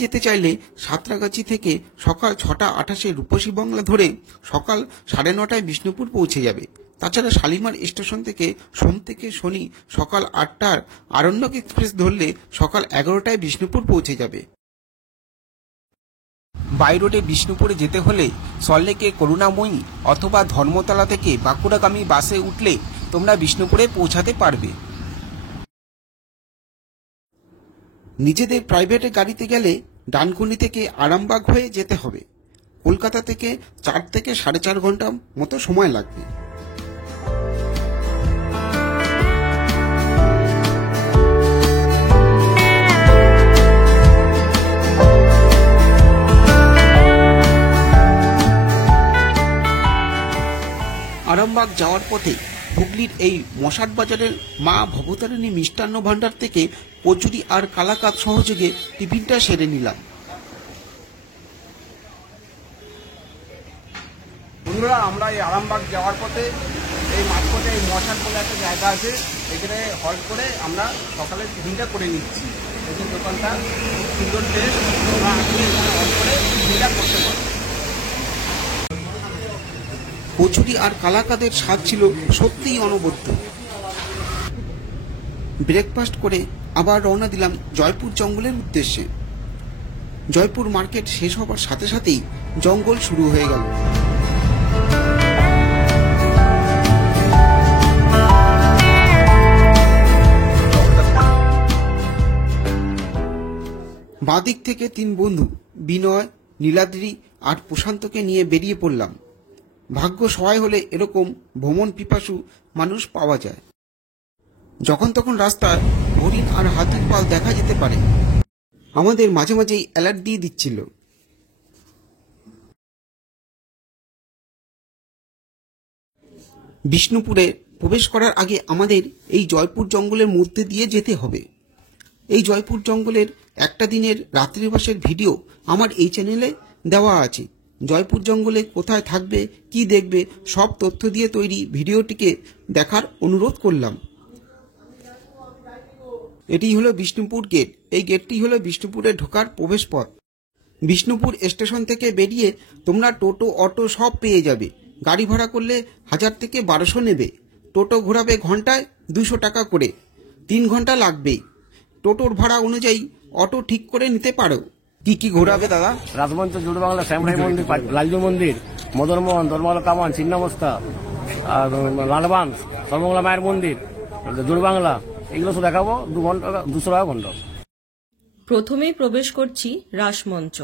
যেতে চাইলে সাঁতরাগাছি থেকে সকাল 6:28 রূপসী বাংলা ধরে সকাল 9:30 বিষ্ণুপুর পৌঁছে যাবে। তাছাড়া শালিমার স্টেশন থেকে সোম থেকে শনি সকাল 8টার আরণ্যক এক্সপ্রেস ধরলে সকাল 11টায় বিষ্ণুপুর পৌঁছে যাবে। বাই রোডে বিষ্ণুপুরে যেতে হলে সল্টলেকে করুণাময়ী অথবা ধর্মতলা থেকে বাঁকুড়াগামী বাসে উঠলে তোমরা বিষ্ণুপুরে পৌঁছাতে পারবে। নিজেদের প্রাইভেট গাড়িতে গেলে ডানকুনি থেকে আরামবাগ হয়ে যেতে হবে। কলকাতা থেকে 4 থেকে 4.5 ঘন্টা মতো সময় লাগবে। আরামবাগ যাওয়ার পথে হুগলির এই মশাট বাজারের মা ভবতারিণী মিষ্টান্ন ভান্ডার থেকে কচুরি আর কালাকাদ সহযোগে টিফিনটা সেরে নিলাম। বন্ধুরা, আমরা এই আরামবাগ যাওয়ার পথে এই মাঝপথে এই মশাট বলে একটা জায়গা আছে, এখানে হল্ট করে আমরা সকালে টিফিনটা করে নিচ্ছি। এই দোকানটা খুব সুন্দর টেস্ট, আমরা এখানে হল্ট করে টিফিনটা করতে পারি। কচুরি আর কালাকাদের স্বাদ ছিল সত্যিই অনবদ্য। ব্রেকফাস্ট করে আবার রওনা দিলাম জয়পুর জঙ্গলের উদ্দেশ্যে। জয়পুর মার্কেট শেষ হবার সাথে সাথেই জঙ্গল শুরু হয়ে গেল। বাঁদিক থেকে 3 বন্ধু বিনয়, নীলাদ্রি আর প্রশান্তকে নিয়ে বেরিয়ে পড়লাম। ভাগ্য সহায় হলে এরকম ভ্রমণ পিপাসু মানুষ পাওয়া যায়। যখন তখন রাস্তায় হরিণ আর হাতির পাল দেখা যেতে পারে। আমাদের মাঝে মাঝেই অ্যালার্ট দিয়ে দিচ্ছিল। বিষ্ণুপুরে প্রবেশ করার আগে আমাদের এই জয়পুর জঙ্গলের মধ্যে দিয়ে যেতে হবে। এই জয়পুর জঙ্গলের একটা দিনের রাত্রিবাসের ভিডিও আমার এই চ্যানেলে দেওয়া আছে। জয়পুর জঙ্গলে কোথায় থাকবে, কি দেখবে, সব তথ্য দিয়ে তৈরি ভিডিওটিকে দেখার অনুরোধ করলাম। এটি হলো বিষ্ণুপুর গেট। এই গেটটি হলো বিষ্ণুপুরে ঢোকার প্রবেশ পথ। বিষ্ণুপুর স্টেশন থেকে বেরিয়ে তোমরা টোটো, অটো সব পেয়ে যাবে। গাড়ি ভাড়া করলে 1000 থেকে 1200 নেবে। টোটো ঘোরাবে ঘন্টায় 200 টাকা করে, 3 ঘন্টা লাগবেই। টোটোর ভাড়া অনুযায়ী অটো ঠিক করে নিতে পারো। কি কি ঘোরাবে দাদা? রাজমঞ্চ, জুড় বাংলা, শ্যামরাই মন্দির, লালজু মন্দির, মদনমোহন, দরমালা কামান, ছিন্নামস্তা, লালবান, সর্বমঙ্গলা মায়ের মন্দির, জুড় বাংলা, এগুলো সব দেখাবো। 2 ঘন্টা, 200 টাকা ঘন্টা। প্রথমেই প্রবেশ করছি রাসমঞ্চ।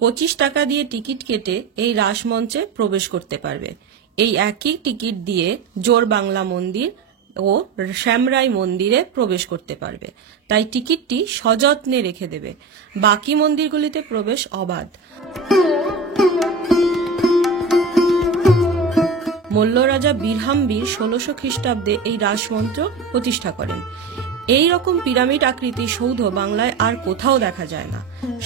25 টাকা দিয়ে টিকিট কেটে এই রাসমঞ্চে প্রবেশ করতে পারবে। এই একই টিকিট দিয়ে জোড় বাংলা মন্দির ও শ্যামরাই মন্দিরে প্রবেশ করতে পারবে। তাই টিকিটটি সযত্নে রেখে দেবে। বাকি মন্দিরগুলিতে প্রবেশ অবাধ। মল্লরাজা বীরহাম্বীর 1600 খ্রিস্টাব্দে এই রাসমঞ্চ প্রতিষ্ঠা করেন। এই রকম পিরামিড আকৃতির সৌধ বাংলায় আর কোথাও দেখা যায় না।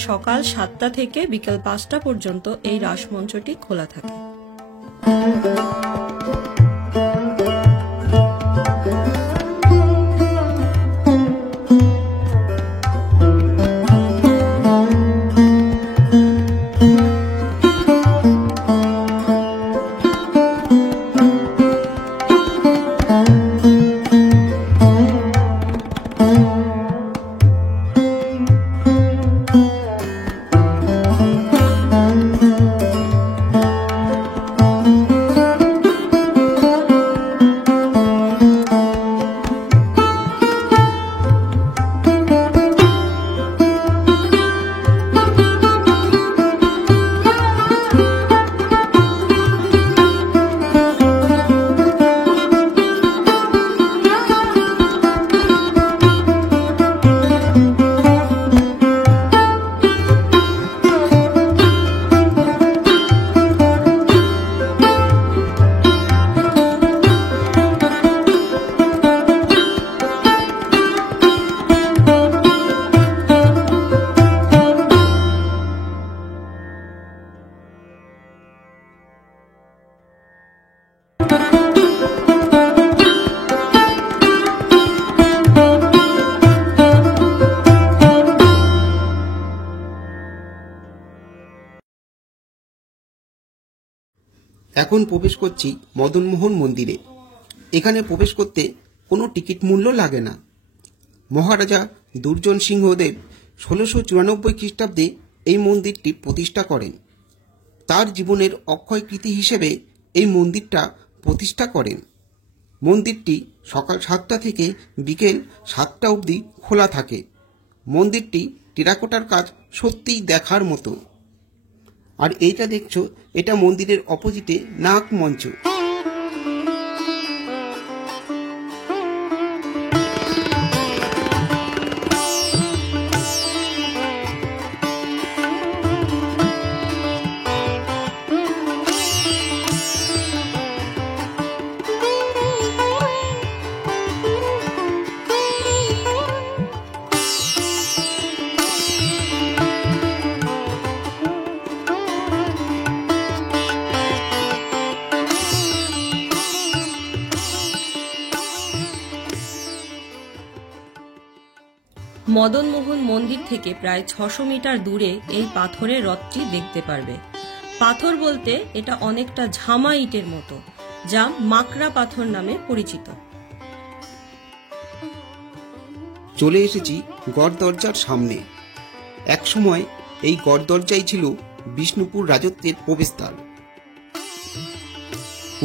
সকাল 7টা থেকে বিকেল 5টা পর্যন্ত এই রাসমঞ্চটি খোলা থাকে। এখন প্রবেশ করছি মদনমোহন মন্দিরে। এখানে প্রবেশ করতে কোনো টিকিট মূল্য লাগে না। মহারাজা দুর্জন সিংহদেব 1694 খ্রিস্টাব্দে এই মন্দিরটি প্রতিষ্ঠা করেন। তার জীবনের অক্ষয় কৃতি হিসেবে এই মন্দিরটা প্রতিষ্ঠা করেন। মন্দিরটি সকাল 7টা থেকে বিকেল 7টা অবধি খোলা থাকে। মন্দিরটি টেরাকোটার কাজ সত্যিই দেখার মতো। আর এইটা দেখছো, এটা মন্দিরের অপোজিটে নাগ মঞ্চ। মদনমোহন মন্দির থেকে প্রায় 600 মিটার দূরে এই পাথরের রথটি দেখতে পারবে। পাথর বলতে এটা অনেকটা ঝামা ইটের মতো, যা মাকড়া পাথর নামে পরিচিত। চলে এসেছি গড় দরজার সামনে। একসময় এই গড় দরজাই ছিল বিষ্ণুপুর রাজত্বের প্রবেশদ্বার।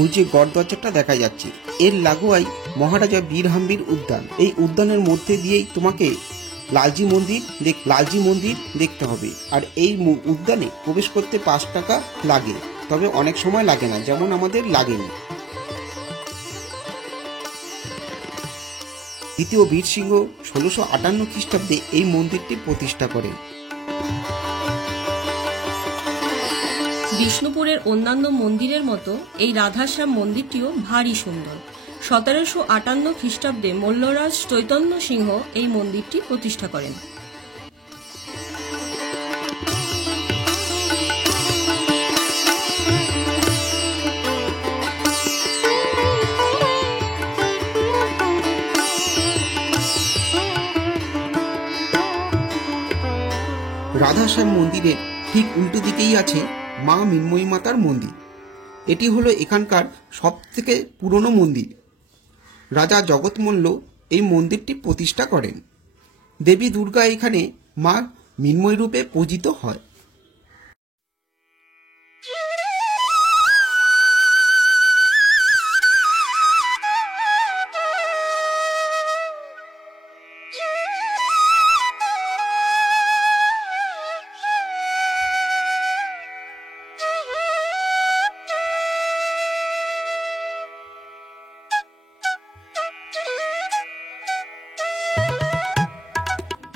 ওই যে গড় দরজাটা দেখা যাচ্ছে, এর লাগোয়াই মহারাজা বীরহাম্বির উদ্যান। এই উদ্যানের মধ্যে দিয়েই তোমাকে লালজি মন্দির দেখতে হবে। আর এই উদ্যানে প্রবেশ করতে 5 টাকা লাগে, তবে অনেক সময় লাগে না, যেমন আমাদের লাগেনি। দ্বিতীয় বীরসিংহ 1658 খ্রিস্টাব্দে এই মন্দিরটি প্রতিষ্ঠা করেন। বিষ্ণুপুরের অন্যান্য মন্দিরের মতো এই রাধাশ্যাম মন্দিরটিও ভারী সুন্দর। 1758 খ্রিস্টাব্দে মল্লরাজ চৈতন্য সিংহ এই মন্দিরটি প্রতিষ্ঠা করেন। রাধাশ্যাম মন্দিরের ঠিক উল্টো দিকেই আছে মা মৃন্ময়ী মাতার মন্দির। এটি হলো এখানকার সবথেকে পুরনো মন্দির। রাজা জগৎমল্ল এই মন্দিরটি প্রতিষ্ঠা করেন। দেবী দুর্গা এখানে মা মৃন্ময়ী রূপে পূজিত হয়।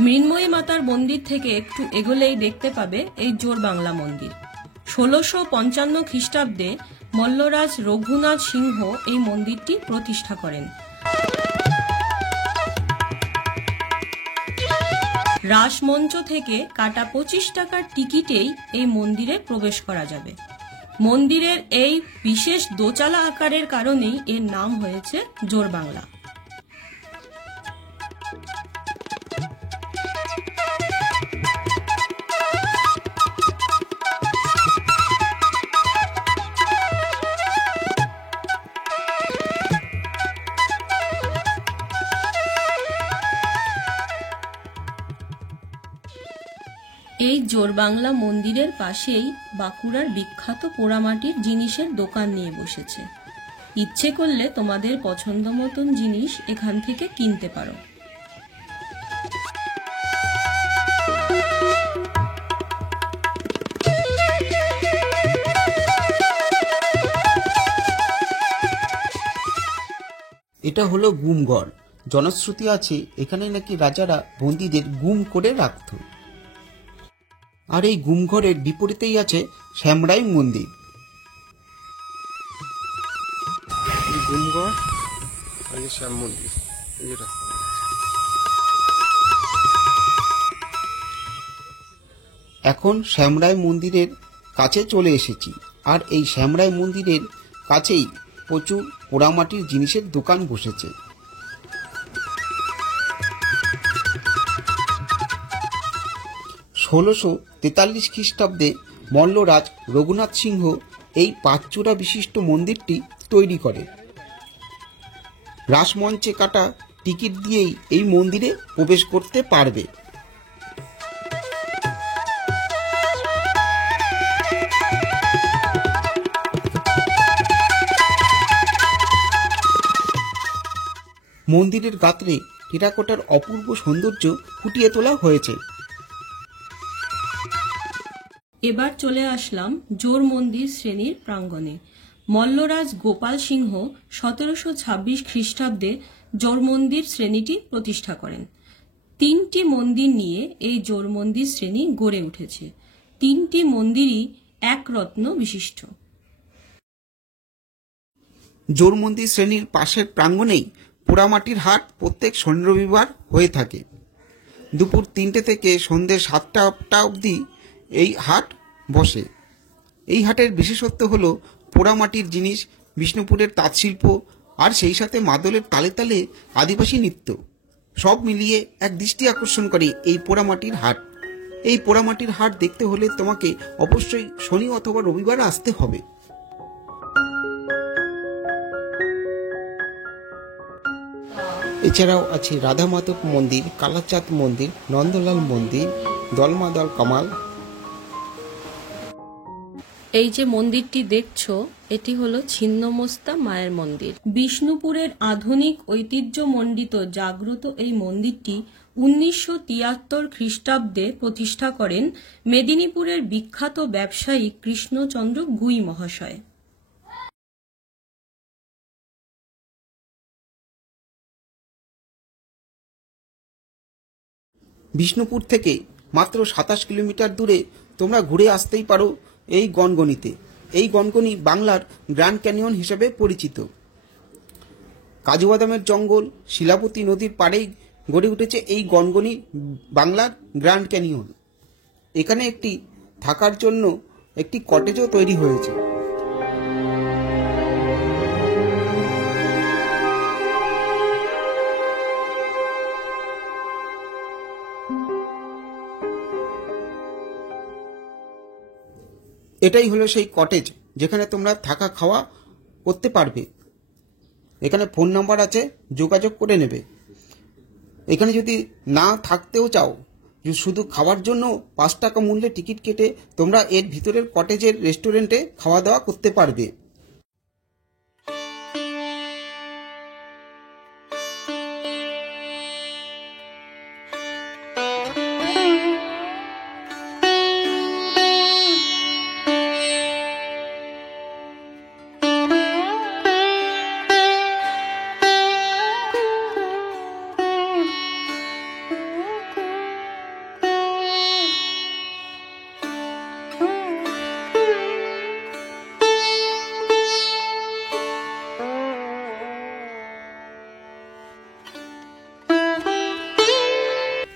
মৃন্ময়ী মাতার মন্দির থেকে একটু এগোলেই দেখতে পাবে এই জোর বাংলা মন্দির। 1655 খ্রিস্টাব্দে মল্লরাজ রঘুনাথ সিংহ এই মন্দিরটি প্রতিষ্ঠা করেন। রাসমঞ্চ থেকে কাটা 25 টাকার টিকিটেই এই মন্দিরে প্রবেশ করা যাবে। মন্দিরের এই বিশেষ দোচালা আকারের কারণেই এর নাম হয়েছে জোর বাংলা। এই জোরবাংলা মন্দিরের পাশেই বাঁকুড়ার বিখ্যাত পোড়ামাটির জিনিসের দোকান নিয়ে বসেছে। ইচ্ছে করলে তোমাদের পছন্দ মতন জিনিস এখান থেকে কিনতে পারো। এটা হলো গুমঘর। জনশ্রুতি আছে এখানে নাকি রাজারা বন্দীদের গুম করে রাখত। আর এই গুমঘরের বিপরীতেই আছে শ্যামরাই মন্দির। গুমঘর আর শ্যাম মন্দির। এখন শ্যামরাই মন্দিরের কাছে চলে এসেছি। আর এই শ্যামরাই মন্দিরের কাছেই প্রচুর পোড়ামাটির জিনিসের দোকান বসেছে। 1643 খ্রিস্টাব্দে মল্লরাজ রঘুনাথ সিংহ এই 5 চূড়া বিশিষ্ট মন্দিরটি তৈরি করে। রাসমঞ্চে কাটা টিকিট দিয়েই এই মন্দিরে প্রবেশ করতে পারবে। মন্দিরের গাত্রে টেরাকোটার অপূর্ব সৌন্দর্য ফুটিয়ে তোলা হয়েছে। এবার চলে আসলাম জোর মন্দির শ্রেণীর প্রাঙ্গণে। মল্লরাজ গোপাল সিংহ 1726 খ্রিস্টাব্দে জোর মন্দির শ্রেণীটি প্রতিষ্ঠা করেন। 3টি মন্দির নিয়ে এই জোর মন্দির শ্রেণী গড়ে উঠেছে। 3টি মন্দিরই এক রত্ন বিশিষ্ট। জোর মন্দির শ্রেণীর পাশের প্রাঙ্গণেই পোড়ামাটির হাট প্রত্যেক শনি রবিবার হয়ে থাকে। দুপুর 3টে থেকে সন্ধ্যে 7টা অবধি এই হাট বসে। এই হাটের বিশেষত্ব হল পোড়ামাটির জিনিস, বিষ্ণুপুরের তাঁতশিল্প আর সেই সাথে মাদলের তালে তালে আদিবাসী নৃত্য, সব মিলিয়ে এক দৃষ্টি আকর্ষণ করে এই পোড়ামাটির হাট। এই পোড়ামাটির হাট দেখতে হলে তোমাকে অবশ্যই শনি অথবা রবিবার আসতে হবে। এছাড়াও আছে রাধা মাধব মন্দির, কালাচাঁদ মন্দির, নন্দলাল মন্দির, দলমাদল কামাল। এই যে মন্দিরটি দেখছো, এটি হলো ছিন্নমস্তা মায়ের মন্দির। বিষ্ণুপুরের আধুনিক ঐতিহ্যমণ্ডিত জাগ্রত এই মন্দিরটি 1973 খ্রিস্টাব্দে প্রতিষ্ঠা করেন মেদিনীপুরের বিখ্যাত ব্যবসায়ী কৃষ্ণচন্দ্র গুই মহাশয়। বিষ্ণুপুর থেকে মাত্র 27 কিলোমিটার দূরে তোমরা ঘুরে আসতেই পারো এই গনগনিতে। এই গনগনি বাংলার গ্র্যান্ড ক্যানিয়ন হিসেবে পরিচিত। কাজুবাদামের জঙ্গল, শিলাবতী নদীর পাড়েই গড়ে উঠেছে এই গনগনি বাংলার গ্র্যান্ড ক্যানিয়ন। এখানে একটি থাকার জন্য একটি কটেজও তৈরি হয়েছে। এটাই হলো সেই কটেজ যেখানে তোমরা থাকা খাওয়া করতে পারবে। এখানে ফোন নাম্বার আছে, যোগাযোগ করে নেবে। এখানে যদি না থাকতেও চাও, শুধু খাওয়ার জন্য 5 টাকা মূল্যে টিকিট কেটে তোমরা এর ভিতরের কটেজের রেস্টুরেন্টে খাওয়া দাওয়া করতে পারবে।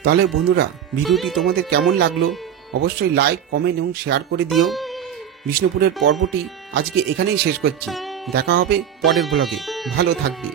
তাহলে বন্ধুরা, ভিডিওটি তোমাদের কেমন লাগলো অবশ্যই লাইক, কমেন্ট এবং শেয়ার করে দিও। বিষ্ণুপুরের পর্বটি আজকে এখানেই শেষ করছি। দেখা হবে পরের ব্লগে। ভালো থাকবে।